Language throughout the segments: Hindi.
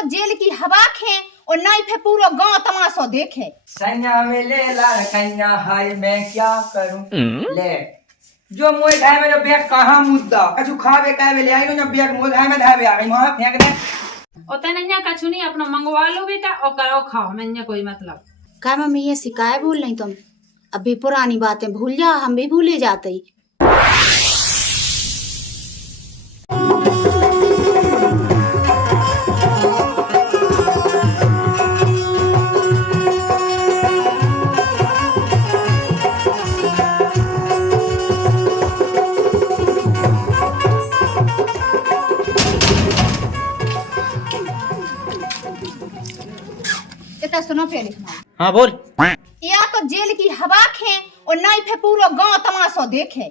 तो जेल की हवा खे और नहीं फे पूरा गांव तमाशा देखे। सैया में ले ला कन्या हाय मैं क्या करूं ले जो मोय धाय में जो बैग कहां मुद्दा कछु खावे कावे ले आई नो बैग मोय धाय में धावे आई वहां फेंक दे ओते नन्या कछु नहीं अपना मंगवा लो बेटा और करो खाओ नन्या कोई मतलब। क्या मम्मी ये शिकाय बोल रही तुम? अभी पुरानी बातें भूल जा, हम भी भूले जाते ही। सुनो पहले। हाँ बोल। या तो जेल की हवा खे और नहीं फे पूरा गांव तमाशा देखे।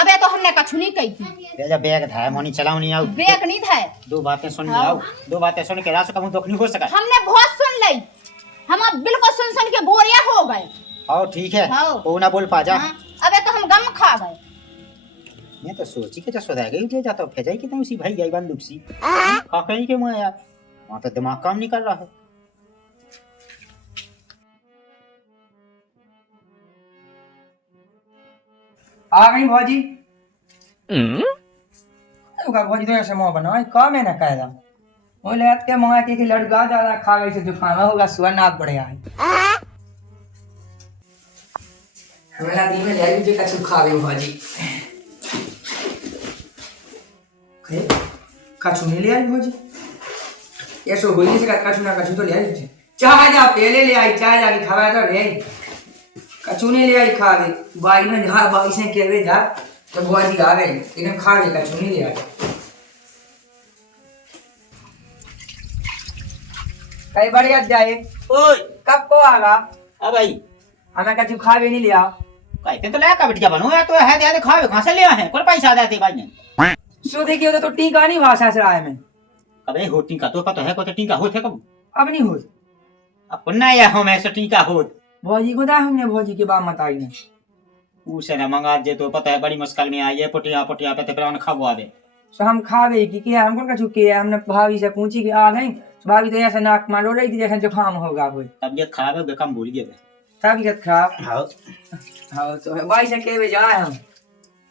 अबे तो हमने कछु नहीं कही थी। तेरा बैग था मोनी चलाओ नहीं आओ। बैग नहीं था। दो बातें सुन ले आओ। दो बातें सुन के रासो का मुंह दुख नहीं हो सका। हमने बहुत सुन ली। हम अब बिल्कुल सुन के बोरिया हो गए। आओ ठीक है। वो ना बोल पा जा। अबे तो हम गम खा गए। मैं तो सोची के तो सोदा गई जाता हूं फेजाई की उसी भाई जाई बंदूक सी। का कहीं के मैं यार वहां तो दिमाग काम नहीं कर रहा है। आ गई भौजी का भौजी तो ऐसे मुंह बना का मैंने कह रहा वो ले के मंगा के लड़का ज्यादा खा गई से जुकाम होगा सुवरनाथ बढ़िया है हमें दी में ले जे कछु खावे भौजी कछु नहीं ले आई भौजी ये सो होई से कछु ना कछु तो ले आई चाय जा पहले ले आई चाय जाके खावा तो ले आई कछु नहीं ले आई खा गई बाई ने जहाँ बाई से कहवे जा तो भौजी आ गई लेकिन खा गई कछु नहीं ले आई कई बढ़िया जाए ओए कब को आगा अब भाई हमें कछु खावे नहीं लिया कहते तो लाया कबटिया बनो या तो है दे खावे कहां से ले आए कोई पैसा देते भाई ने सुधे की तो टीका नहीं भाषा से आए में अबे हो टीका तो पता है को तो टीका होते कब अब नहीं हो अपना या हम ऐसे टीका होत भौजी को दा हमने भौजी के बात मत आई ने उसे ना मंगा दे तो पता है बड़ी मुश्किल में आई है पुटिया पुटिया पे तो खावा दे तो हम खावे की किया हमको कछु किया हमने भाभी से पूछी कि आ नहीं भाभी तो ऐसे नाक मारो रही थी जैसे जुकाम होगा कोई तबीयत खराब है बेकम भूल गए तबीयत खराब हां हां तो भाई से कहवे जाए हम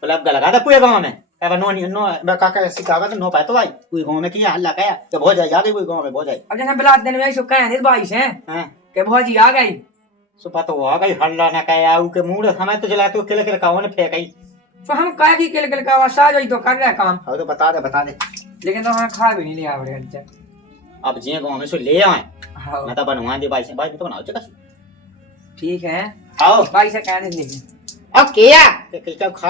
बलब लगा था पूरे गांव में अब नो काका सिखावा तो नो पाए तो भाई कोई गांव में किया हल्ला कया तो बहुत जाए जाते कोई गांव में बहुत जाए अब जैसे बिलात दिन में सो कहे भाई से हां के भौजी आ गई सुपा तो आ गई हल्ला ना कया उ के मूड हमें तो जला तो केले केले कावन फेंकई तो हम काहे की केल केल का आवाज आई तो कर रहे काम हां तो बता दे लेकिन तो हम खा भी नहीं लिया बड़े अच्छा अब जे गांव में सो ले आए हां मैं तो बनवा दे भाई से भाई तो बनाओ चका ठीक है आओ भाई से कहने लेकिन अब किया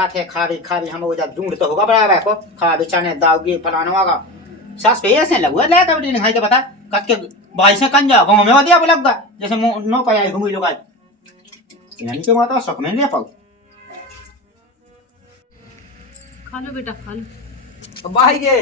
कि खा भी हम वो जब ढूंढ तो होगा बड़ा को खा भी चने दाऊगी फलाना वागा सास पे ऐसे लगुआ ले कबड्डी नहीं खाई के बता कट के भाई से कन जा गांव में वदिया बोलगा जैसे नो पाया घुमी लोग आज इन्हीं के माता शक में ले पाऊ खा लो बेटा खा लो। भाई के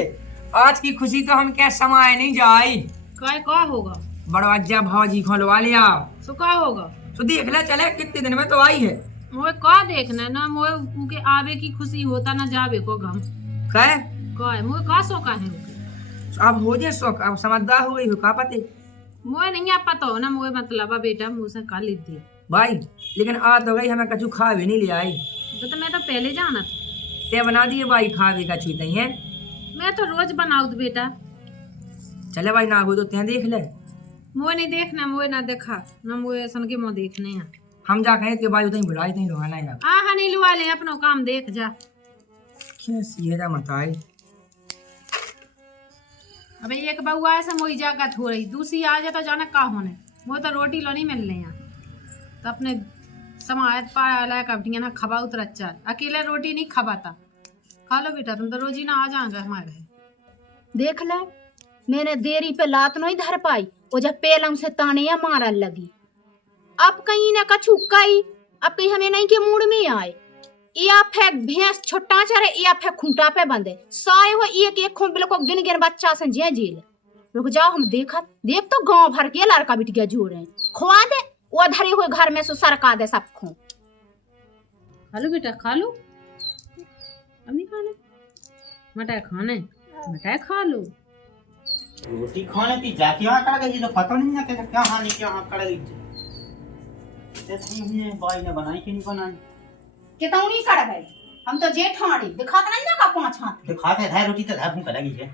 आज की खुशी तो हम क्या समाये नहीं जाई काय का होगा बड़ा अज्जा भौजी खोलवा लिया सो का होगा तो देख ले चले कितने दिन में तो आई है मोए का देखना ना मोए उनके आवे की खुशी होता ना जावे को गम कहे का है मोए का सो का है उनके अब हो जाए शौक अब समझदार हो गई हो का पते मोए नहीं आप पता हो ना मोए मतलब बेटा मुंह से का ले दे भाई लेकिन आ तो गई हमें कछु खा भी नहीं ले आई तो मैं तो पहले जाना था ते बना दिए भाई खा भी का छूट नहीं है मैं तो रोज बनाऊ बेटा चले भाई ना हो तो ते देख ले मोए नहीं देखना मोए ना देखा ना मोए सन के मुंह देखने हैं हम जा कहे के भाई उतनी बुलाई नहीं रोहाना है हाँ नहीं लुआ ले अपना काम देख जा क्या सीधा मत आई अबे एक बउआ ऐसे मोई जाकर थोड़ी दूसरी आ जाए तो जाना का होने वो तो रोटी लो नहीं मिलने यहाँ तो अपने समायत पाया कपटियाँ ना खबा उतर अच्छा अकेले रोटी नहीं खबाता खा लो बेटा तुम तो रोज ही ना आ जाएंगे हमारे घर देख ले मैंने देरी पे लात नहीं धर पाई वो जब पेलम से तानिया मारन लगी अब कहीं ना कछु कई अब कहीं हमें नहीं के मूड में आए या फेंक भैंस छोटा चरे या फेंक खूंटा पे बंदे सारे हो एक एक खूं बिल्कुल गिन गिन बच्चा से जे जेल रुक जाओ हम देखत देख तो गांव भर के लड़का बिटिया जो रहे खुआ दे वो धरे हुए घर में से सरका दे सब खूं खा लो बेटा खा लो अब नहीं खाने मटाई खाने मटाई खा लो रोटी खाने की जाके यहाँ कर गई तो पता नहीं ना क्या हानि क्या हाँ कर गई हमने बाई ने बनाई कि नहीं बनाई कितौनी कर गए हम तो जेठाड़ी दिखाते नहीं ना का पांच हाथ तो खाते है रोटी तो भूख लगी है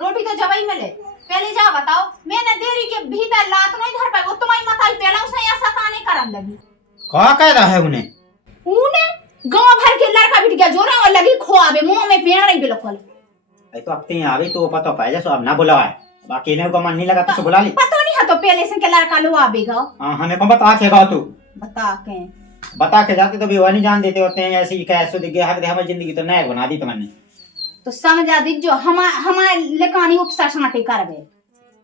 रोटी तो जबई मिले पहले जा बताओ मैंने देरी के भीतर लात नहीं धर पाई वो तुम्हारी मताई पहले उसे या सताने करन लगी क्या कह रहा है उन्हें उने गांव भर के लड़का बिट गया जोरा और लगी खोआवे मुंह में पेड़ रही बिल्कुल ऐ तो अब ते आ गई तो पता पाए जैसे अब ना बुलाए बाकी ने को मन नहीं लगा तो बुला ली पता नहीं है तो पहले से के लड़का लो आवेगा हां हमें को बता के तू बता के जाते तो भी वो नहीं जान देते होते हैं ऐसे ही कैसे दिख गया हमारी जिंदगी तो नया बना दी तुमने तो समझा दी जो हमारे लेकानी उपशासन के करबे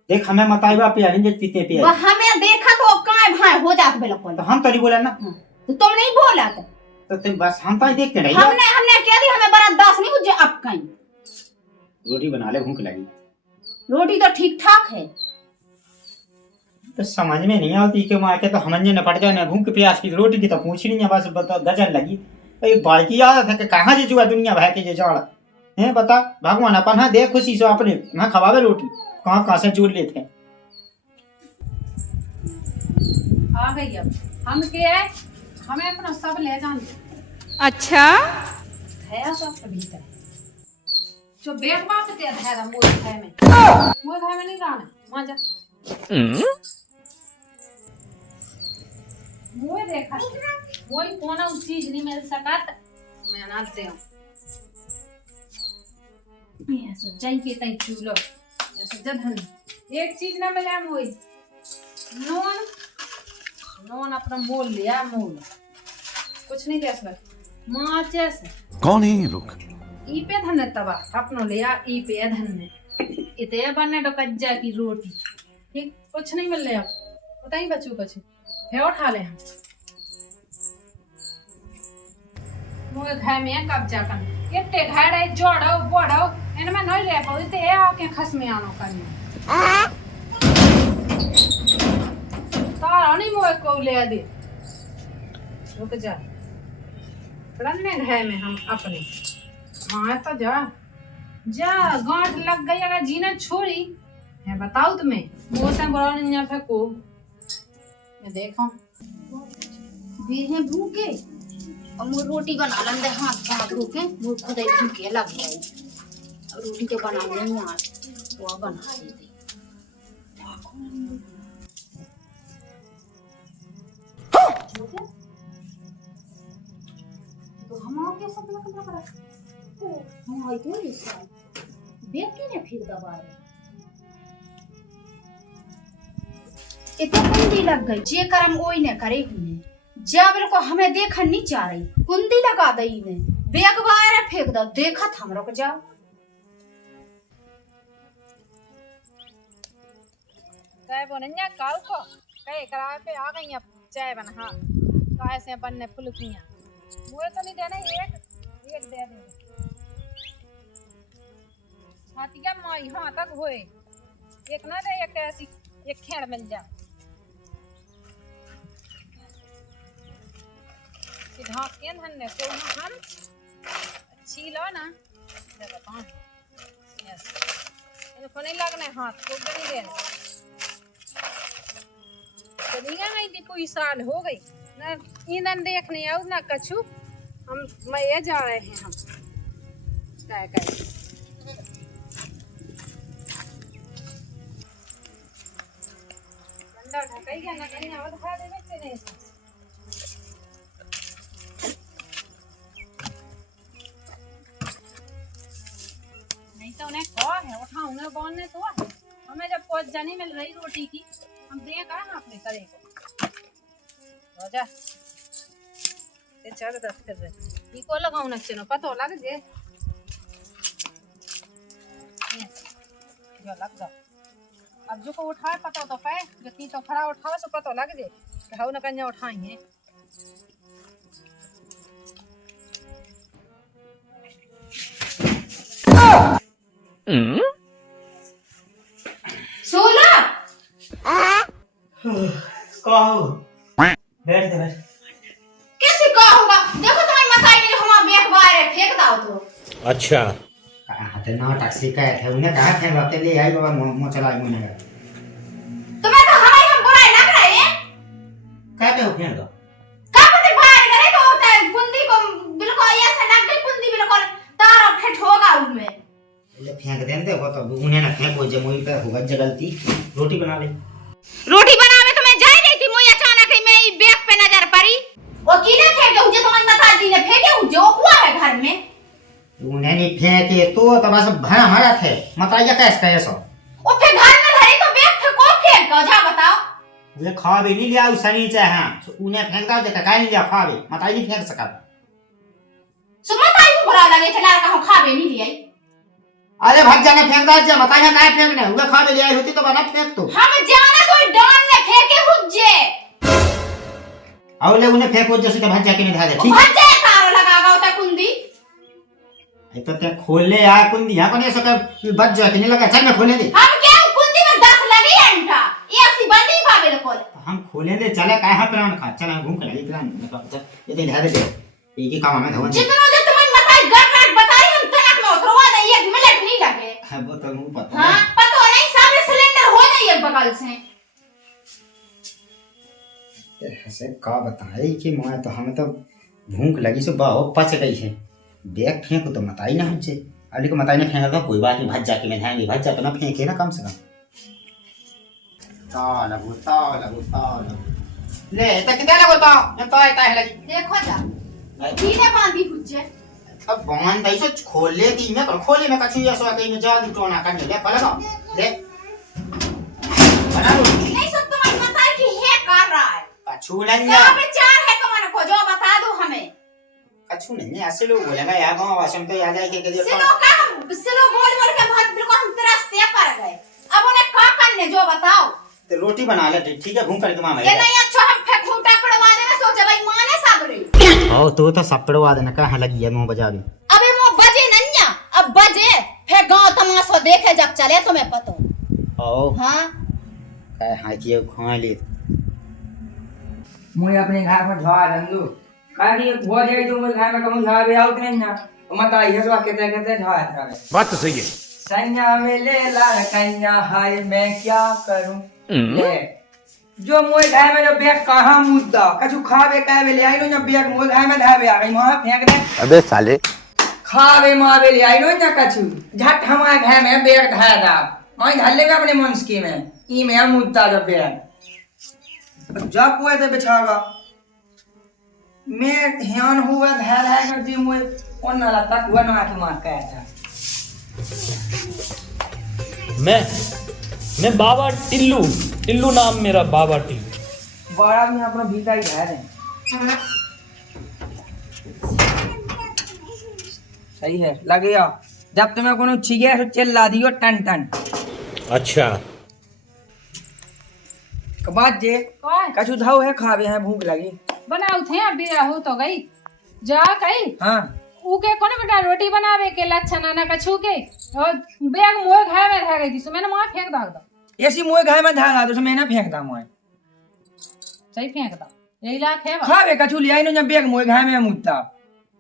देख हमें मताइबा पिया नहीं पीते पिया वो हमें देखा तो काय भाई हो जात बिल्कुल तो हम तो नहीं बोला ना तो तुम नहीं बोला तो तुम बस हम तो देख के रही हमने क्या दी हमें बड़ा दास नहीं मुझे अब कहीं रोटी बना ले भूख लगी रोटी तो ठीक ठाक है तो समझ में नहीं आती कि माँ के तो हमने न पड़ जाए न भूख प्यास की रोटी की तो पूछ नहीं है बस बता गजन लगी एक बाई की आदत है कि कहाँ से जुआ दुनिया भर के जाड़ है बता भगवान अपन हाँ देख खुशी से अपने ना खवावे रोटी कहाँ से जोड़ लेते हैं आ गई अब हम के है हमें अपना सब ले जान अच्छा है सब कभी है जो बेग बात ते है रा मोर है में नहीं जाना मजा मोए देखा मोई कोना चीज नहीं मिल सकत मैं ना दे मैं सो जाई के तई चूलो ऐसे जधन एक चीज ना मिला मोई नॉन नॉन अपना मोल लिया मोल कुछ नहीं दे सकत माचिस कौन है ये लोग ई पे धन तबा अपनो लिया ई पे धन ने इते बने तो कज्जा की रोटी ठीक कुछ नहीं मिल रहा पता ही बच्चों कुछ है उठा ले हम मोए घर में कब्जा कर इतने घर है जोड़ो बोड़ो इनमें नहीं ले पाओ इते आके खस में आनो करने तारा नहीं मोए को ले दे रुक जा पड़ने घर में हम अपने मां तो जा जा गांठ लग गई अगर जीना छोड़ी है बताओ तुम्हें वो से बुरा नहीं यहाँ फेंको मैं देखो वे हैं भूखे और मुझे रोटी बना लंदे हाथ भाग भूखे मुझे खुद ही भूखे लग गई अब रोटी तो बना नहीं आज वो बना देते तो हम आओ के सब लोग क्या करा हम आई तो इस साल देख के ने फिर दबा रहे इतने कुंडी लग गई जे करम ओई ने करे हुने जब को हमें देखन नहीं चाह रही कुंडी लगा दई ने बेग बाहर फेंक दो देखा था हम रुक जाओ काय बोनन्या काल को काय करा पे आ गई अब चाय बना हां काय से बनने फुलकियां मुझे तो नहीं देना एक दे दे हाथिया माई हां तक होए एक ना दे एक ऐसी एक खेड़ मिल जा ढाक के धन्ने को हम अच्छी लो ना देखो यस इनको नहीं लगने हाथ को नहीं देना चलिए मैं दी कोई साल हो गई ना ईंधन देखने आओ ना कछु हम मैं जा रहे हैं हम क्या करें अंदर ढकाई गया ना कहीं और खा दे बच्चे नहीं तो उन्हें कहा है उठा उन्हें बोलने तो हमें जब पहुंच जानी मिल रही रोटी की हम दे कहा आपने करे हो जा ये चल दस कर रहे ये को लगाऊ ना चनो पता लग जे जो लग जा अब जो को उठाए पता तो पाए जितनी तो खड़ा उठावे सो पता लग जे कि हाउ ना कन्या उठाएंगे सोला कहो बैठ दे बैठ कैसे कहोगा देखो तुम्हारी मताई ने हमारा बेग बाहर फेंक दाओ तो अच्छा कहाँ अरे ना टैक्सी का है उन्हें कहा थे बात ले आई बाबा मो चला मुने तुम्हें तो हम बुराई ना कराए कहते हो फेंक दो का पते बाहर करे तो होता है कुंदी को बिल्कुल ऐसे लग गई कुंदी बिल्कुल तारा फिट होगा उसमें ले फेंक देन दे वो तो उन्हें ना फेंको जे मुई पे होगा जगलती रोटी बना ले रोटी बनावे तो मैं जा रही थी मुझे अचानक ही मैं बैग पे नजर पड़ी वो किने फेंके मुझे तुम्हें बता दी ने फेंके जो हुआ है घर में उन्हें नहीं फेंके तो बस भरा हमारा थे बताइए कैसे कैसे वो फिर घर में धरी तो बैग फेंको फेंक जा बताओ वे खा भी नहीं लिया उसनी चाहे हां उन्हें फेंक दो जे का नहीं लिया खा भी बताइए नहीं फेंक सका सुमत आई बुरा लगे चला का हम खावे नहीं लिया अरे भाग जाने फेंक दो जे बताइए काहे फेंकने वे खा भी लिया होती तो बना फेंक तो हम जाने कोई डाल ने फेंके हुज्जे और ले उन्हें फेंको जैसे के भाग जाके नहीं धा दे ठीक भज्जे तार लगागा होता कुंदी है तो क्या खोल ले यार कुंदी यहां कोने ऐसा कर बच जाके नहीं लगा चल मैं खोले दे हम क्या कुंदी में 10 लगी अंटा ये ऐसी बंदी पावे बिल्कुल हम खोले दे चला काहे हा प्राण खा चला घूम कर ले प्राण ये तो धा दे एक ही काम में धवन जितना जो तुम्हें बताई गड़बड़ बताई हम तनक में उतरवा दे 1 मिनट नहीं लगे है वो तो मुंह पता हां पता नहीं सारे सिलेंडर हो गए एक बगल से ऐसे का बताए कि मैं तो हमें तो भूख लगी सो बाहो पच गई है बैग फेंको तो मताई ना हमसे अली को मताई ने फेंका तो कोई बात नहीं भज जाके मैं धाएंगे भज जा तो ना फेंके ना कम से कम ताला ले तो कितना लगो तो मैं तो आया है लगी देखो जा सीने बांधी हुज्जे अब बांध दई सो खोल ले दी मैं खोले मैं कछु या सो कहीं में जा दी टोना करने ले पला ले बना लो नहीं सब तुम्हारी बताई कि है कर रहा है कछु नहीं कहां पे चार है तुमने को जो बता दो हमें कछु नहीं ऐसे लोग बोलेगा यार गांव वासम तो याद है कि सिलो बोल बोल के बहुत बिल्कुल हम रास्ते पर गए अब उन्हें क्या करने जो बताओ तो रोटी बना ले ठीक है घूम करके मामा ये नहीं अच्छा हम फेंक फूटा पड़वा देना सोचे भाई माने साबरे ओ तो सपड़वा देना कहां लगी है 9 बजा भी अबे मो बजे नन्या अब बजे फिर गांव तमाशा देखे जब चले तुम्हें पतो ओ हां काय हां की खा ले मुझे अपने घर पर झा रंदू काहे कि हो जाए तो मुझे घर में कहूं झा भी आउट नहीं ना मत आई है सो कहते कहते झा है बात तो सही है सैया में ले ला कन्या हाय मैं क्या करूं ले जो मोए घर में जो बैग कहां मुद्दा कछु खावे कावे ले आई नो जब बैग मोए घर में धावे आ गई वहां फेंक दे अबे साले खावे मावे ले आई नो ना कछु झट हमारे घर में बैग धा दा मैं धर लेगा अपने मुंसकी में ई में मुद्दा जो बैग जा कोई तो बिछागा मैं ध्यान हुआ धैर है कर जी मुझे कौन नाला तक हुआ ना आके मार का था मैं बाबा टिल्लू नाम मेरा बाबा टिल्लू बड़ा भी अपना भीतर ही धैर है सही है लग गया जब तुम्हें कोनो छिगे तो चिल्ला दियो टन टन अच्छा बात जे कौन कछु धाव है खावे हैं भूख लगी बनाऊ थे अब बेरा हो तो गई जा कई हां ऊ के कोने बेटा रोटी बनावे के लच्छा नाना कछु के और बैग मोए घर में रह गई थी सो मैंने वहां फेंक दो ऐसी मुझे घर में धागा तो मैं ना फेंकता मुझे सही फेंक दो यही लाख है खावे कछु ले आई नो जब बैग मुझे घर में मुद्दा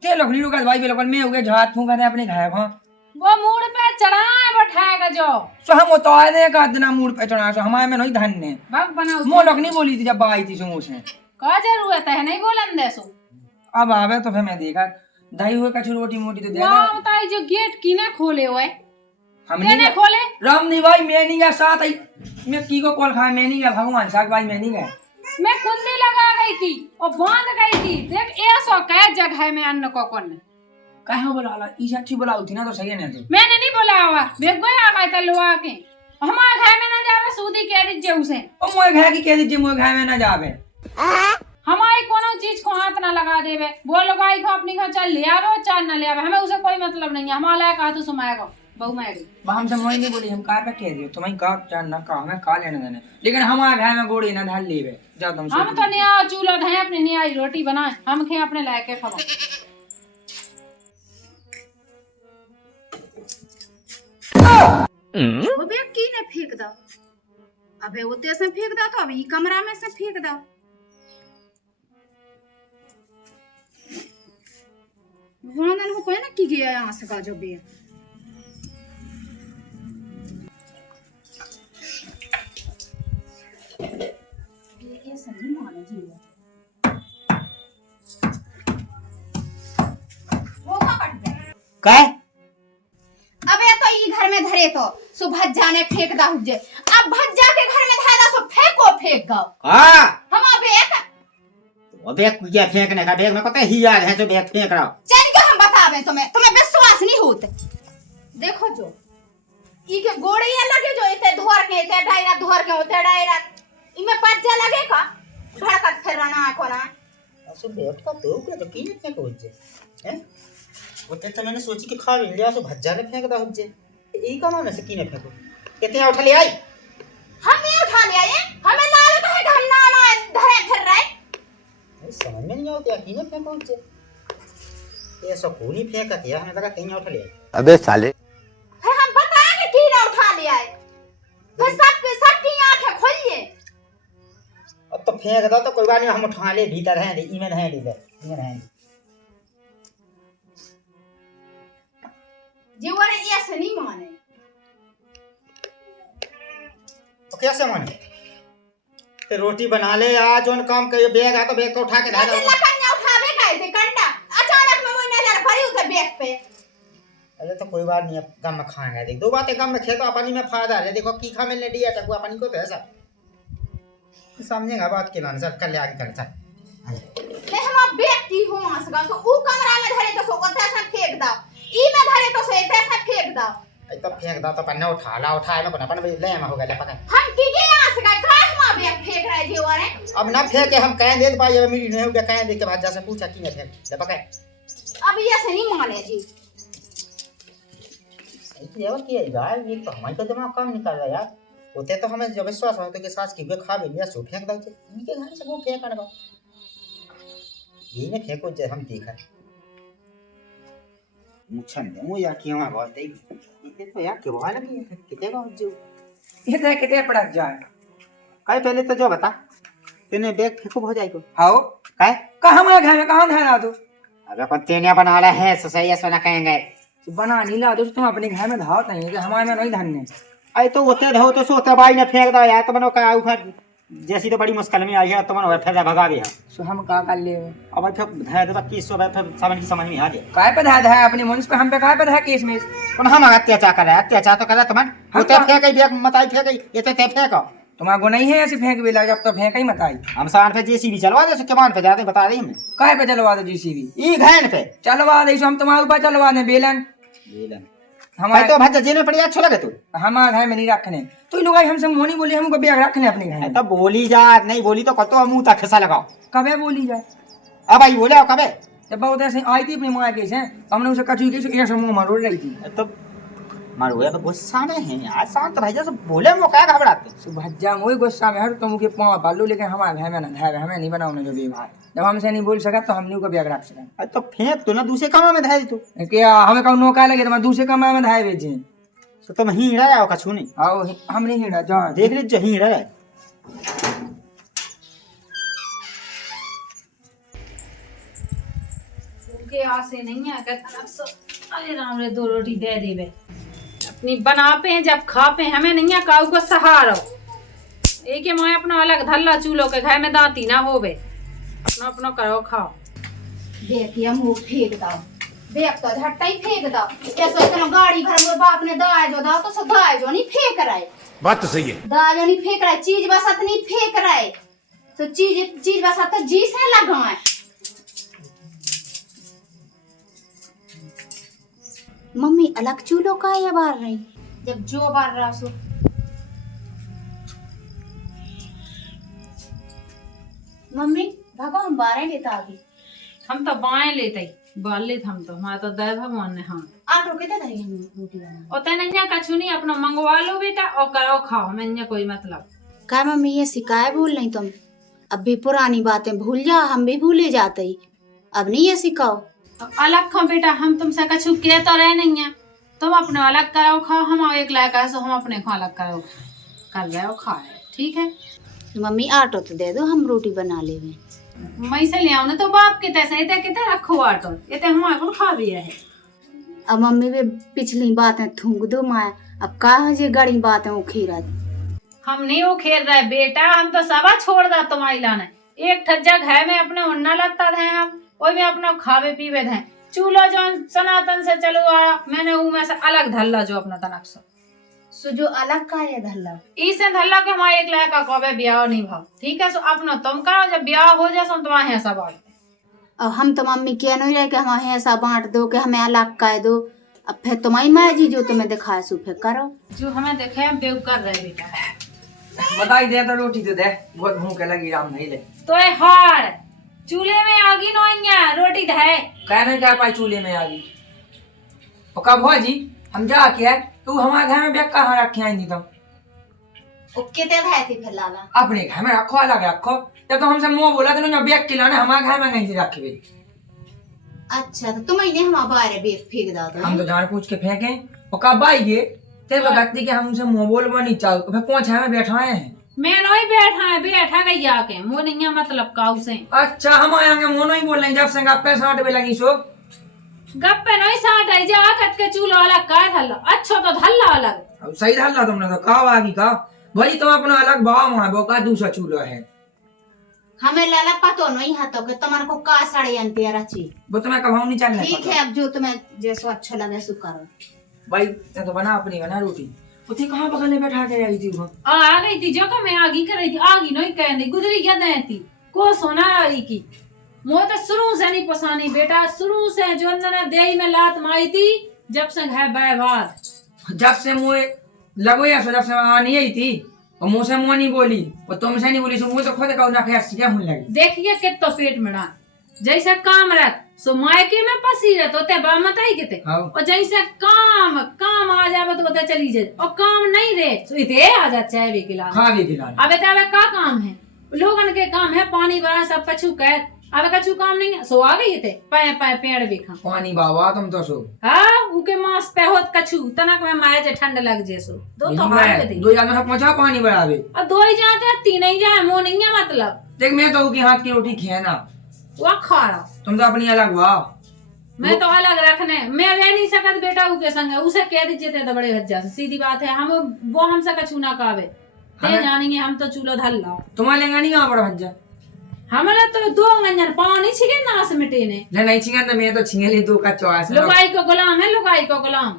ते लोग नीरू का भाई बिल्कुल मैं उगे झात फूंका दे अपने घर को वो मूड पे चढ़ाए बैठाएगा जो सो हम उतार दे का इतना मूड पे चढ़ा सो हमारे में नहीं धन ने बाप बनाऊ मो लोग नहीं बोली थी जब आई थी सुमो से का जरूरत है नहीं बोलन दे सो अब आवे तो फिर मैं देखा दही हुए कछु रोटी मोटी तो दे दे वहां बताई जो गेट किने खोले हुए हम किने नहीं खोले राम नहीं भाई मैं नहीं गया साथ आई मैं की को कॉल खाया मैं नहीं गया भगवान साहब भाई मैं नहीं गया मैं कुंडी लगा गई थी और बांध गई थी देख ऐसा कै जगह में अन्न को कौन काहे बोला ईशा अच्छी बोलाऊ थी ना तो सही है ना तो मैंने नहीं बोला हुआ मैं गया आ गई तलवा के हमारे घर में ना जावे सूदी कह दीजिए उसे ओ मोए घर की कह दीजिए मोए घर में ना जावे हमारी कोनो चीज को हाथ ना लगा देवे वो लगाई को अपनी घर चल ले आवे और चार ना ले आवे हमें उसे कोई मतलब नहीं है हमारा कहा तो सुमाएगा बहु मैं गई हम से मोई नहीं बोली हम कार पे कह दियो तुम्हें का जानना का हमें का लेने देने लेकिन हमारे घर में गोड़ी ना धाल लेवे जा तुम हम तो नहीं आओ चूल्हा धए अपने नहीं आई रोटी बनाए हम खे अपने लायके खाओ वो बैग की ने फेंक दो अबे वो ते से फेंक दो तो अभी कमरा में से फेंक दो भगवान को कोई ना की गया यहां से का जो बैग वो का कट गया। काय अबे तो ई घर में धरे तो सो भज्जा ने फेंक दा हुजे। अब भज्जा के घर में धारा सो फेंक गो। हां हम अबे अबे कुया फेंकने का बैग में कते ही याद है जो बैग फेंक रहा। चल के हम बतावे तुम्हें विश्वास नहीं होते। देखो जो ई के गोड़िया लगे जो इते धोर के इते डायरा धोर के होते डायरा इमे पज्जा लगे का धड़कत फिरना को ना। असो बैग का तो के कीने फेंक होजे हैं ओते तो मैंने सोची कि खा लिया सो भज्जा ने फेंक दा होजे ई का में से कीने फेंको कितने उठा ले आई। हम नहीं उठा ले आए हमें लाल कहे कि हम ना धरे फिर रहे। समझ में नहीं आता कीने फेंको होजे ये सब कोनी फेंका दिया हमें लगा कहीं उठा ले आई। अबे साले फिर हम बताएं कि की ना उठा ले आए। फिर सबकी आंखें खोलिए। अब तो फेंक दो तो कोई बात नहीं हम उठा ले भीतर हैं इमे नहीं ले इमे नहीं जीवन ऐसे नहीं माने। तो कैसे माने ते रोटी बना ले आज जोन काम के बैग आ तो बैग को उठा के ला दो। लकन्या उठावे गए थे कंडा अचानक में वो नजर पड़ी उधर बैग पे। अरे तो कोई बात नहीं अब गम में खाएंगे देख दो बातें गम में खेतो अपनी में फायदा है देखो की खा मिलने दिया चकू अपनी को तो ऐसा समझेगा बात के लाने सर कल आगे कर चल ले हम बैग की हो मासगा सो ऊ कमरा में धरे तो सो ओते से फेंक दो ई में धरे तो सो एते से फेंक दो। आई तो फेंक दो तो पन्ना उठा ला उठाए में कोना अपन ले में हो गया ले पकड़ हम की आस का का हम बैग फेंक रहे जीवन अब ना फेंके हम कह दे पाई अब मेरी नहीं हो गया कह दे के बाद जा से पूछा की नहीं फेंक ले पकड़ अब ये से नहीं माने जी। ये और की है यार ये तो हमारे तो दिमाग काम निकाल रहा यार होते तो हमें जब विश्वास हो तो के सास की वे खा भी लिया सो फेंक दो इनके घर से वो फेंक ना ये ने फेंको जे हम देखा मुछन दे वो या क्यों बात है ये तो यार क्यों है ना कि कितने का जो इधर कितने पड़क जाए काय पहले तो जो बता तेने बैग फेंको हो जाए को हाओ काय कहां हमारे घर में कहां धारा तू अबे कौन तेने बना ला है सो सही ऐसा ना कहेंगे बना नहीं ला तो तुम अपने घर में धावत नहीं है हमारे में नहीं धानने। आई तो होते रहो तो सोते भाई ने फेंक दो यार तो मनो का ऊपर जैसी तो बड़ी मुश्किल में आई है तो मनो फिर भगा गया सो हम का कर ले अब फिर धाय दे बाकी सो फिर समझ में आ गया काय पे धाय धाय अपने मुंस पे हम पे काय पे धाय केस में कौन हम अत्याचार कर रहा है अत्याचार तो कर रहा तुम होते फेंक गई बैग मत आई फेंक गई ये तो फेंको तुम्हारा गो नहीं है ऐसे फेंक भी ला जब तो फेंक ही मत आई। हम साथ पे जेसीबी चलवा दे के मान पे जाते बता रही हमें काय पे चलवा दो जीसीबी ई घैन पे चलवा दे हम तुम्हारे ऊपर चलवा दे बेलन भाई हमारे तो भज्जा जेने पड़ी अच्छा लगे तू हमारे घर में नहीं रखने तो इन लोग हमसे मोनी बोले हमको बैग रखने अपने घर में तो बोली जा नहीं बोली तो कतो मुंह तक खसा लगाओ कबे बोली जाए अब भाई बोले आओ कबे जब बहुत ऐसे आई थी अपनी माँ के से हमने उसे कचू के ऐसे मुंह मरोड़ रही थी तो मारो ये तो गुस्सा में है यार शांत भाई जैसे बोले मो क्या घबराते भज्जा मोई गुस्सा में हर तुम के पाँव बालू लेकिन हमारे घर में ना धाय हमें नहीं बनाओ जो व्यवहार जब हमसे नहीं बोल सका तो हमने को बैग रख सका तो फेंक तो ना दूसरे कमा में धाय तू क्या हमें कहूँ नौका लगे तो दूसरे कमा में धाय बेचे तो तुम हीड़ा आओ कछु नहीं आओ हम नहीं हिड़ा जा देख लीजिए हीड़ा है के आसे नहीं है कहता अरे राम रे 2 रोटी दे देवे अपनी बना पे जब खा पे हमें नहीं है काऊ को सहारो एक ही माए अपना अलग धल्ला चूल्हो के घर में दांती ना होवे अपना अपना करो खाओ। देखिए मुंह फेंक दो बैग तो झट्टा ही फेंक दो ऐसे इतना गाड़ी भर में बाप ने दाए जो दाओ तो सब दाए जो नहीं फेंक रहे बात तो सही है दाए जो नहीं फेंक रहे चीज बसत नहीं फेंक रहे तो चीज बसत तो जी से लगाए। मम्मी अलग चूल्हो का या बार रही जब जो बार रहा सो मम्मी भागो हम बारह लेता आगे हम तो बाएं लेते बाल लेते हम तो हमारा तो दया भगवान ने हम आटो कितने धरी हम रोटी बना और तने कछु नहीं अपना मंगवा लो बेटा और करो खाओ मैं कोई मतलब क्या मम्मी ये सिकाए भूल नहीं तुम अब भी पुरानी बातें भूल जा हम भी भूले जाते ही अब नहीं ये सिखाओ अलग खाओ बेटा हम तुमसे कछु कह तो रहे नहीं है तुम अपने अलग करो खाओ हम एक लायक है सो हम अपने को अलग करो कर रहे हो खा रहे ठीक है। मम्मी आटो तो दे दो हम रोटी बना ले मैं से ले आऊँ तो बाप के तैसे इतने कितने रखो आटो इतने हमारे को खा भी है। अब मम्मी भी पिछली बातें थूक दो माया अब कहा जे गड़ी बातें उखेरा हम नहीं वो खेल रहे बेटा हम तो सबा छोड़ दा तुम्हारी लाने एक ठज्जक है में अपने उन्ना लगता थे हम ओई में अपना खावे पीवे थे चूल्हा जो सनातन से चलो आया मैंने ऊ में से अलग धल्ला जो अपना तनक सो जो अलग का है धल्ला इसे धल्ला के हमारे एक लड़का कबे ब्याह नहीं भाव ठीक है सो अपना तुम करो जब ब्याह हो जाए सो तुम्हारे ऐसा बात और हम तो मम्मी कह नहीं रहे कि हमें ऐसा बांट दो कि हमें अलग कर दो अब फिर तुम्हारी माँ जी जो तुम्हें दिखाए सो फिर करो जो हमें देखे हम बेव कर रहे बेटा बताई दे तो रोटी तो दे बहुत भूख लगी राम नहीं ले तो ये हार चूल्हे में आगी नोइया रोटी है कहने क्या पाई चूल्हे में आ गई और कब हो जी हम जा के है तू हमारे घर में बैग कहाँ रखे आएंगी तुम वो कितने है थी फिर लाला अपने घर में रखो अलग रखो जब तो हमसे मुंह बोला तो बैग खिलाने हमारे घर में नहीं रखे हुए अच्छा तो तुम्हें हमारे बारे बेग फेंक दो हम तो जान पूछ के फेंके और कब आएंगे तेरे बगती के हम उनसे मुंह बोलबो नहीं चाहो फिर कौन छा में बैठाए हैं मैं नहीं बैठा गई आके वो नहीं है मतलब काऊ से अच्छा हम आएंगे मुंह नहीं बोल रहे जब से गप्पे साठ में लगी सो गप्पे नहीं साठ है जा कट के चूल्हा अलग का धल्ला अच्छा तो धल्ला अलग अब सही धल्ला तुमने तो कहा आगी का भाई तुम अपना अलग भाव वहां वो का दूसरा चूल्हा है हमें लाला पतो नहीं है तो कि तुम्हारे को का साड़ी अंतिया रची वो तुम्हें कभाऊ नहीं चलने ठीक है अब जो तुम्हें जैसो अच्छा लगे सो करो भाई मैं तो बना अपनी बना रोटी उठी कहाँ पकड़ने बैठा के आई थी वो आ गई थी जो का मैं आगी कर रही थी आगी नहीं कह दी गुजरी क्या दे थी को सोना आई की मोह तो शुरू से नहीं पसानी बेटा शुरू से जो ने देही में लात मारी थी जब से है बैवाद जब से मुझे लगो या जब से आनी आई थी और मुँह से मुँह नहीं बोली और तुमसे नहीं बोली सो मुझे तो खुद कहूँ ना क्या होने लगी देखिए कितना पेट में डाल जैसे काम रख सो मायके में पसी रहे तो ते बा मत आई के और जैसे काम काम आ जावे तो बता चली जाए और काम नहीं रे सो इते आ जा चाय भी खिला खा भी खिला अबे तबे का काम है लोगन के काम है पानी भरा सब कछु कह अबे कछु काम नहीं है सो आ गई थे पाए पाए पेड़ भी खा पानी बाबा तुम तो सो हां उके मांस पे होत कछु तनक में माया जे ठंड लग जे सो दो तो हार के दो जाने से पहुंचा पानी बढ़ावे और दो ही जाते तीन ही जाए मो नहीं है मतलब देख मैं तो की हाथ की रोटी खेना वो खारा तुम तो अपनी अलग वाह मैं तो अलग रखने मैं रह नहीं सकत बेटा उके संग उसे कह दीजिए ते तो बड़े हज्जा से सीधी बात है हम वो हमसे कछु ना कावे ते जानेंगे हम तो चूल्हा धल्ला तुम्हारे लेंगा नहीं कहां बड़ा हज्जा हमारा तो दो गंजन पानी छिगे नास मिटे ने नहीं छिगा तो मैं तो छिगे ले दो का चौस लुगाई को गुलाम है लुगाई को गुलाम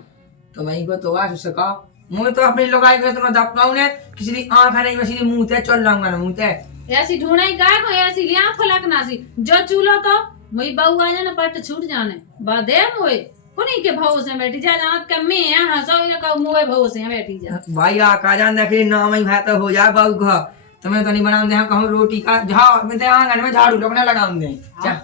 तो मैं को तो आज उससे कहा मुझे तो अपनी लुगाई को तो दबकाऊ ने किसी की आंख नहीं मैं सीधी मुंह ते चल रहा हूं मुंह ते ऐसी ढूंढाई का को ऐसी लिया फलक नासी जो चूल्हा तो मई बहू आ जाने पट छूट जाने बादे मोए कोनी के भाव से बैठी जा जानत के मैं यहां सो का मोए भाव से बैठी जा भाई आ का जान देखे नाम ही भात हो जा बाबू का तुम्हें तो नहीं बनाऊं दे हम कहूं रोटी का झाड़ मैं ते आंगन में झाड़ू लगने लगाऊं दे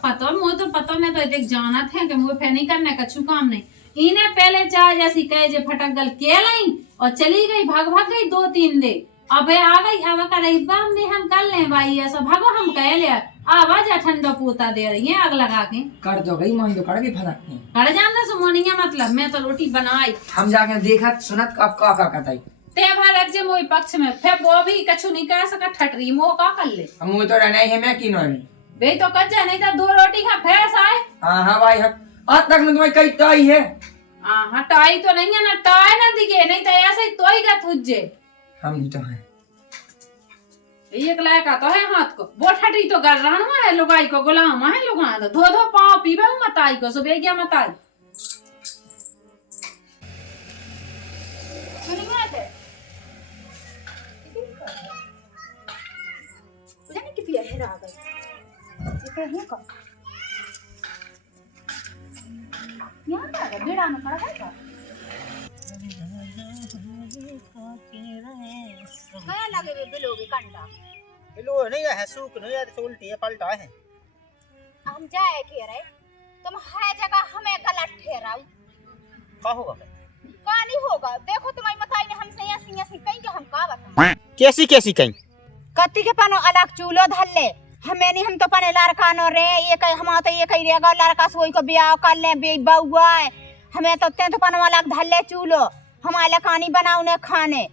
पता मो तो पता मैं तो देख जानत है कि मुंह पे नहीं करने कछु काम नहीं इने पहले चाय जैसी कहे जे फटक गल के लाई और चली गई भाग भाग गई दो तीन दे अबे आ गई अब का रही बाम में हम कर ले भाई ऐसा भागो हम कह ले आवाज ठंडा पूता दे रही है आग लगा के कर दो गई मां तो कर भी फलक नहीं कर जानता सुमोनिया मतलब मैं तो रोटी बनाई हम जाके देखा सुनत कब का कहताई ते भारत जे मोई पक्ष में फिर वो भी कछु नहीं कह सका ठटरी मो का कर ले हम वो तो रहना है मैं की नहीं बे तो कच्चा नहीं था दो रोटी खा फैस आए हां भाई आज तक में तुम्हारी कई टाई है हां टाई तो नहीं है ना टाई ना दिखे नहीं तो ऐसे ही तोई का तुझे हम नहीं तो है एक लायका तो है हाथ को वो ठटरी तो कर रहा है लुगाई को गुलाम है लुगा तो धो धो पाव पीबे मताई को सुबह क्या मताई सुनिए थे जाने कितनी है आ गई ये कहीं का यहां आ गया बेड़ा में पड़ा है क्या लगे वे बिलोगे कंडा बिलो नहीं है सूख नहीं है तो उल्टी है पलटा है हम जाए के रे तुम है जगह हमें गलत ठहराओ का होगा का नहीं होगा देखो तुम्हारी मताई ने हमसे ऐसी कहीं के हम का बताएं कैसी कैसी कहीं कत्ती के पानो अलग चूल्हो धल्ले हमें नहीं हम तो पने लड़का नो रे ये कहीं हम तो ये कहीं रेगा लड़का सोई को ब्याह कर ले बे बउआ हमें तो ते तो पनो अलग धल्ले चूल्हो हमारे कहानी बनाऊ ने खाने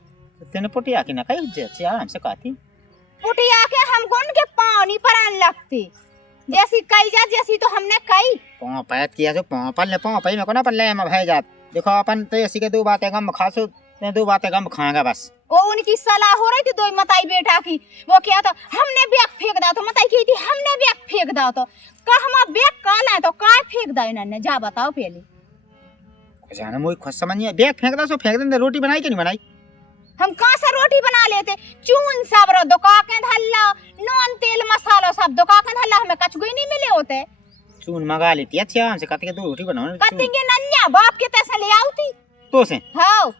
तेने पुटिया की ना कही जे आराम से कहती पुटिया के हम कौन के पानी परान लगती जैसी कही जा जैसी तो हमने कही पांव पैत किया जो पांव पल ने पांव पई में को ना पल्ले में भय जात देखो अपन तो ऐसी के दो बातें गम खासो ते दो बातें कम खाएगा बस। वो उनकी सलाह हो रही थी दो मताई बेटा की, वो क्या था हमने बैग फेंक दा, तो मताई की थी हमने बैग फेंक दा, तो का हम बैग काला है तो का फेंक दा इन्होंने, जा बताओ पहले। जाने मुझे खुद समझ नहीं, बैग फेंक दा सो फेंक दे, रोटी बनाई कि नहीं बनाई? हम कहाँ से रोटी बना लेते, चून सब रो दुका के धल्ला, नून तेल मसाला सब दुका के धल्ला, हमें कछ कोई नहीं मिले होते। चून मंगा लेती अच्छा, हमसे कहते दो रोटी बनाओ। कतेंगे नन्या बाप के तैसे ले आउती तो से हां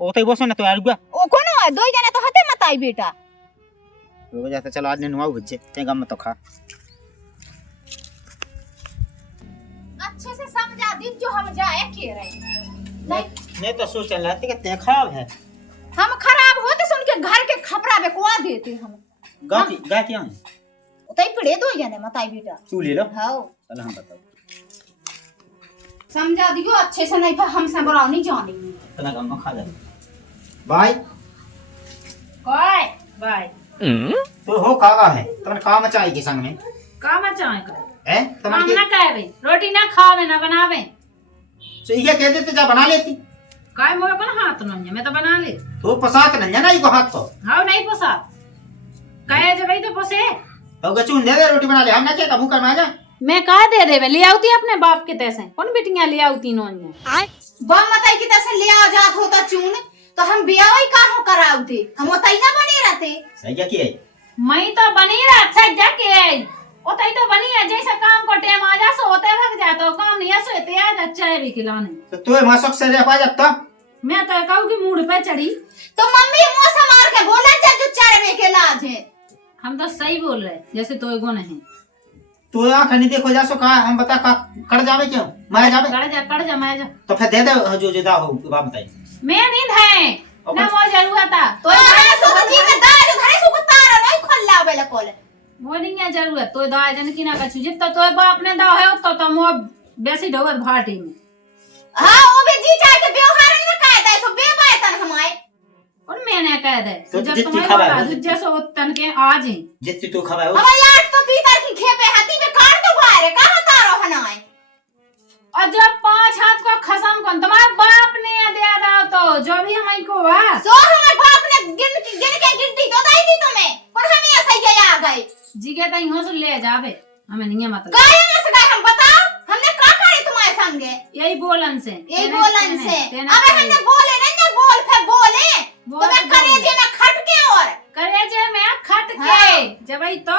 ओ तो बसो ना तो आरुगा ओ कोनो है दो जने तो हते मताई बेटा। वो वजह से चलो आज ने नुआ भुजे ते गम तो खा। अच्छे से समझा दी जो हम जाए के रहे नहीं। मैं तो सोच रहा था कि ते खराब है, हम खराब होते सुन के घर के खपरा में कुआ देते हम। गा क्या है उतई पड़े दो जने मताई बेटा। तू ले लो। हां चल हम बताओ समझा दियो अच्छे से, नहीं फिर हमसे बुरा नहीं जाने। इतना गम खा जा भाई कोई भाई तो हो कागा है तुमने काम चाहिए के संग में काम चाहे कर हैं हम तुमने ना कहबे रोटी ना खावे ना बनावे, तो ये कह देते जा बना लेती काय मोए अपन हाथ न मैं तो बना ले तो पसात न ना को हाथ तो हां नहीं पोसा कहे जे भाई तो पोसे तो गचून दे दे रोटी बना ले, हम ना के मुंह करना जा मैं कहा दे देवे ले आउती अपने बाप के तैसे कौन बेटियां ले आउती नोन ने बम मताई की तैसे ले आ जात होता चून तो हम बियाह का हो कराउते, हम ओतई ना बने रहते। सही क्या किए मैं तो बनी रहा अच्छा जाके ओतई तो बनी है, जैसा काम को टाइम आ जा सो होते भाग जा, तो काम नहीं सोते आ जा चाय भी खिलाने। तो तू मासक से ले पा जाता मैं तो कहूं कि मूड पे चढ़ी तो मम्मी मुंह से मार के बोला जा जो चरवे के लाज है। हम तो सही बोल रहे जैसे तो एगो नहीं तू आंख नहीं देखो जा सो कहा हम बता का कर जावे क्यों मैं जावे कड़ जा मैं जा तो फिर दे दे जो जुदा हो बात बताई मैं नहीं है ना वो जरूरत था तो ये सुजी में दाल घरे सुकतार नहीं खोला बेला कोले वो नहीं है जरूरत तो दाय जन की ना कछु जितना तो बाप ने दाव है उतना तो मो बेसी ढोवत भाटी में। हां वो भी जी चाहे के व्यवहार में कायदा है सो बेबायतन हमारे और मैंने कह दे तो जब जितनी तुम्हारे खबर है, बाजू जैसे उतन के आज ही जितनी तू खवाए हमारे यार तो पीतर की खेपे हाथी में काट तो बाहर कहां तारो हनाए। और जब 5 हाथ को खसम कौन तुम्हारे बाप ने दिया था तो जो भी हमारी को हुआ सो हमारे बाप ने गिन के गिनती तो दाई थी तुम्हें और हम ये सही आ गए जी के तई हो ले जावे हमें नहीं है मतलब गाय में से गाय हम बताओ हमने का करे तुम्हारे संगे यही बोलन से यही बोलन से अबे हमने बोले नहीं ना बोल फिर बोले तो मैं करेजे में खट के और करेजे में खट के जब ही तो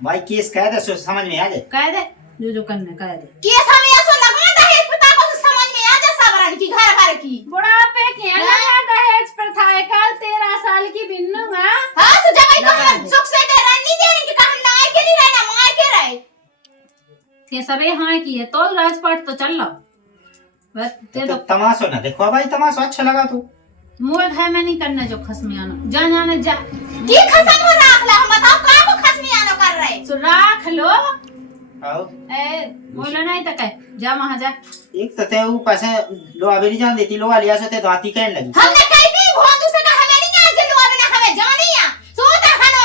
भाई केस कह दे सो समझ में आ जाए कह दे जो करने कह दे केस हमें ऐसा लगा दहेज पिता को समझ में आ जा सबरन की घर घर की बुढ़ापे के लगा दहेज प्रथा कल 13 साल की बिन्नूंगा। हां तो जब ही तो सुख से दे रनी दे रही कि हम ना के नहीं रहना मार के रहे ये सबे हां की है तो राजपाट तो चल लो बस ते तो तमाशा ना देखो भाई तमाशा अच्छा लगा तू मोर है मैं नहीं करना जो खसमी आना जा जाने जा की खसम हो राख ला हम बताओ का को खसमी आना कर रहे सो राख लो आओ ए बोलो नहीं तक जा वहां जा एक तो ते ऊपर से लो अभी नहीं जान देती लो वालिया से ते दाती कहने लगी हमने कही थी भोंदू दूसरे का हमें नहीं जान जल्लू अबे ना हमें जानिया सोता हनो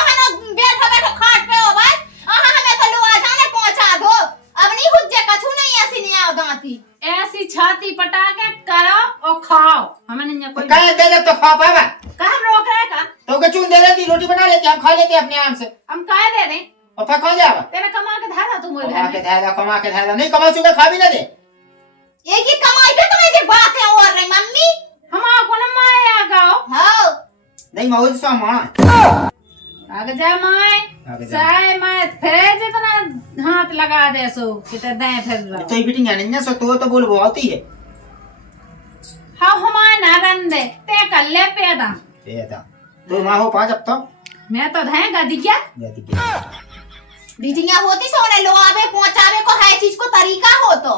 बैठो बैठो खाट पे हो बस आहा हमें तो लो आ जाने पहुंचा दो अब नहीं हुज्जे कछु नहीं ऐसी नहीं आओ दाती ऐसी छाती पटा के करो और खाओ हमें नहीं कोई कहे दे दे तो खा पाएगा का हम रोक रहे का तो के चून दे देती रोटी बना लेते हम खा लेते अपने आराम से हम काय दे दे और फिर खा जाएगा तेरे कमा के धारा तुम मोर कमा घर के में कमा के नहीं कमा चुके खा भी ना दे ये की कमाई पे तुम्हें ये बात है और रही मम्मी हम को न माया गाओ हां नहीं मौज सो मां आगे जा माय आगे जा। साय मैं फिर जितना हाथ लगा दे सो किते दे फिर तो ये बिटिंग नहीं सो तो बोल आती है हाँ हमारे ना रंदे ते कर ले पैदा ये था तो मां हो पांच अब तो मैं तो धाएगा दिखा जाती के बिटिया होती सोने लो आवे पहुंचावे को है चीज को तरीका हो तो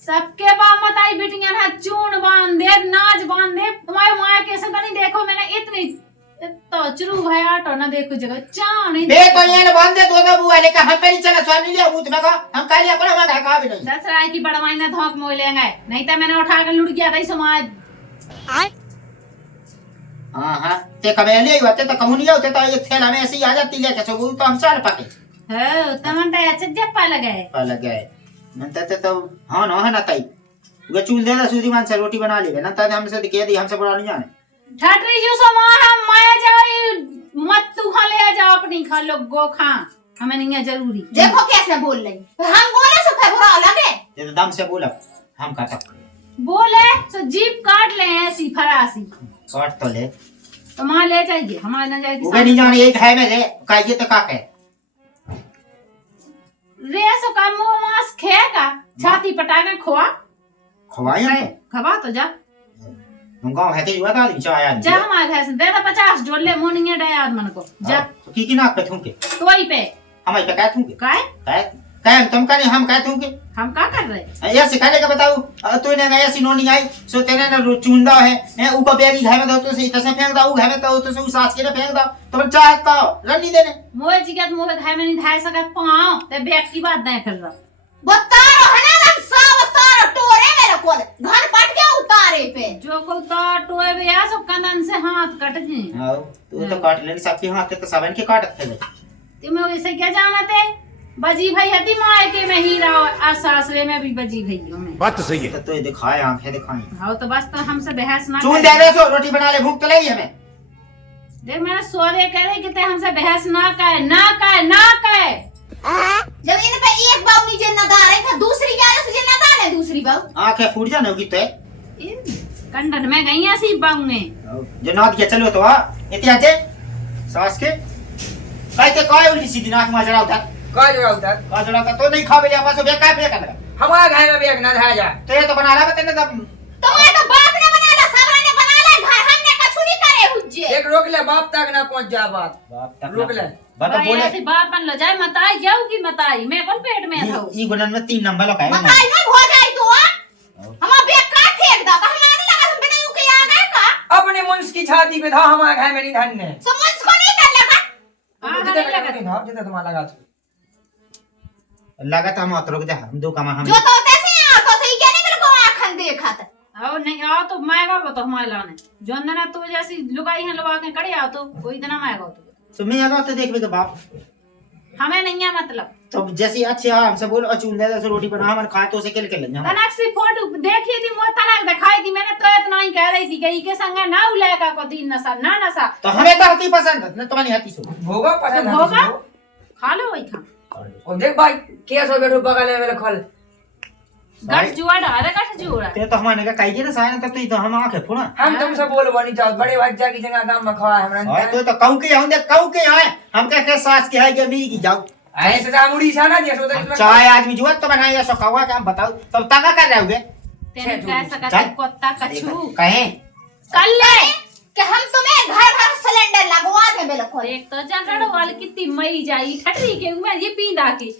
सबके बाप मताई बिटिया ना चून बांध दे नाच बांध दे तुम्हारे माया कैसे तो नहीं देखो मैंने इतनी तो चुरू भाई आटो ना देखो जगह चा नहीं बे तो ये न बंद दे दो ना बुआ लेके हम पे नहीं चला स्वामी लिया मुंह में का हम काली अपन हम ढका भी नहीं ससुराल की बड़वाई ना धोक मोल लेंगे नहीं तो मैंने उठा के लुट गया था समाज हां ते कबेले होते तो कमुनी होते तो एक थैला में ऐसे ही आ जाती लेके सो तो हम चल पाते हो तमन तो अच्छा जप्पा लगे लग गए नंतर तो हां ना तई वो चूल दे सूदी मान से रोटी बना ले ना तब हमसे कह दी हमसे बड़ा नहीं जाने ठटरी जो समा हम माया जाए मत तू खा ले जा अपनी खा लो गो खा हमें नहीं है जरूरी। देखो कैसे बोल रही हम बोले सो बुरा लगे ये तो दम से बोला हम का तक बोले तो जीप काट ले ऐसी फरासी काट तो ले तो वहां ले जाइए हमारे ना जाएगी वो नहीं जाने एक है में रे काइए तो का कहे रेसो का मुंह मांस खेगा छाती पटाके खोआ खवाया खवा तो जा हम गांव है के युवा था चाय जा हमारे घर से दे 50 जोले मोनिंगे डे आदमन को जा की नाक पे थूके तोई पे हम पे काय थूके काय काय तुम करे हम काय थूके हम का कर रहे ये सिखाने का बताओ तूने गया सिनोनी आई सो तेने ना चुंदा है ऊपर बैगी घर में दो तो से तसे फेंक दो घर में तो से सास के फेंक दो तो चाहता रन नहीं देने मोए जिगत मोए घर में नहीं धाय सकत पाओ ते बैग की बात नहीं कर रहा बतारो है ना रंग सा बतारो टोरे मेरे को घर पट के उतारे पे जो को तो टोए बे आ सब कंदन से हाथ कट जी हां तू तो काट ले सबके हाथ के तो सबन के काटत थे तुम्हें वैसे क्या जानते बजी भाई हती माए के में हीरा आ सासरे में भी बजी भई हूं मैं बात तो सही है। तो ये दिखाए आंखें दिखाई हां तो बस तो हमसे बहस ना चून दे दे सो रोटी बना ले भूख तो लगी हमें देख मैंने सोरे करे कि ते हमसे बहस ना कहे ना कहे ना कहे जमीन पे एक बाऊ नीचे न डाले फिर दूसरी क्या है तुझे न डाले दूसरी बाऊ आंखें फूट जाने होगी तो कंडन में गई ऐसी बाऊ में जो नाद के चलो तो इतिहास सास के कहते काय उल्टी सीधी नाक में जड़ा उठा का जरा उधर का जड़ा का तो नहीं खावे ले पास बे काय फेंक लगा हमारा घर में भी एक ना धाया जा तो ये तो बना ला बतने तब तुम्हारे तो बाप ने बना ला सबरा ने बना ला घर हमने कछु नहीं करे हुज्जे एक रोक ले बाप तक ना पहुंच जा बात रोक ले बता भाई बोले ऐसी बाप बन लो जाए मताई जाऊ की मताई मैं कौन पेट में था ई गुणन में 3 नंबर लगा है बताई नहीं हो जाए तो हमारा बेग का फेंक दा हमारे लगा हम बिना यूं के आ गए का अपने मुंस की छाती पे था हमारा घर में नहीं धन्ने समझ को नहीं कर लगा हां जितना नहीं लगा था जितना तुम्हारा लगा लगा था हम अतरो के हम दो कमा हम जो तो तैसे आ तो सही क्या नहीं बिल्कुल आंखन देखा था आओ नहीं आओ तो मायगा को तो हमारे लाने जो ना तो जैसी लुगाई है लुगा के कड़े आओ तो कोई इतना मायगा तो तो मैं आगा तो देखबे के बाप हमें नहीं है मतलब तो जैसी अच्छे हमसे बोल अचून दे दे रोटी बना हम खाए तो उसे के ले जाओ तनक सी फोटो देखी थी वो तनक दिखाई थी मैंने तो इतना ही कह रही थी कि के संग ना उलेगा को दिन नशा ना नशा तो हमें तो हती पसंद है तो नहीं हती सो भोगा पसंद है भोगा? किसी को? खा लो वही खा और देख भाई कैसे बैठो बगल में मेरे खल गट जुआ डाले गट जुआ ते तो हमारे का काई के ना सायन तब तो हम आंखें फुना हम तुमसे बोलबो नहीं चाहत बड़े भज्जा की जगह गांव में खवा है और हमरा तो कहू के आऊं दे कहू के आए हम के सास के है के मी की जाओ ऐसे सा मुड़ी सा ना जैसे हम उधर चाय आदमी जुआ तो बनाया सो कहवा के हम बताओ तब तंगा कर रहे होगे तेने कह सकता चल। कुत्ता कछू कहे कर ले कि हम तुम्हें घर घर सिलेंडर लगवा दे बिल्कुल एक तो जनरल वाल कितनी मई जाई ठटरी के मैं ये पींदा के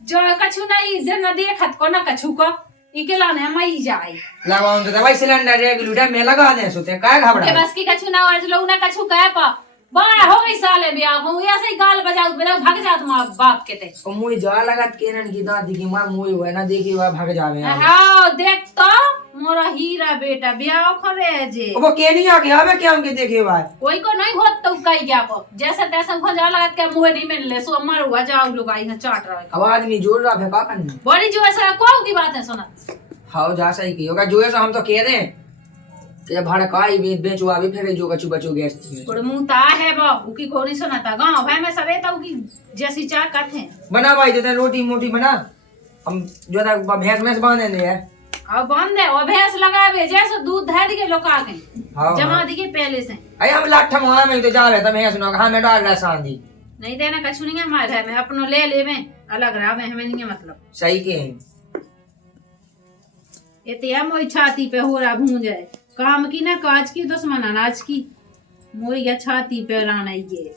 जो कछु नहीं जे न देखत को न कछु को इके लाने मई जाई लगाओ तो भाई सिलेंडर रे लुटा में लगा दे सोते काय के घबरा बस की कछु ना आज लोग ना कछु कह पा बड़ा हो गई साले ब्याह को ऐसे ही गाल बजाओ बेला भाग जा तुम बाप के ते और मुई जा लगत केरन की दादी की मां मुई हुआ ना देखी हुआ भाग जावे हां देख तो मोरा हीरा बेटा ब्याह करे जे वो के नहीं आके हमें क्या उनके देखे हुआ है कोई को नहीं होत तो कई गया को जैसे तैसे को जा लगत के मुंह नहीं मिल ले सो मर हुआ जाओ लोग आई ना चाट रहा है अब आदमी जोड़ रहा है का करने बड़ी जो ऐसा को की बात है सुना हां जा सही की होगा जो है हम तो कह रहे हैं कि भड़काई बेचवा भी फिर जो कछु बचो गैस कोड़ मुंह है बा उकी को नहीं सुनाता गांव भाई में सबे तो उकी जैसी चाह करते हैं बना भाई जो रोटी मोटी बना हम जो है भैंस में बांधे ले है अब बंद है और भैंस लगावे जैसे दूध धर के लोका के हाँ, जमा हाँ। दी के पहले से अरे हम लाठ मार में तो जा रहे थे भैंस ना हां में डाल रहा सांदी नहीं देना कछु नहीं है हमारे घर में अपनो ले ले में अलग रहा में हमें नहीं है मतलब सही के हैं ये ते मोई छाती पे हो रहा भूंज है काम की ना काज की दुश्मन अनाज की मोई या छाती पे लाना ये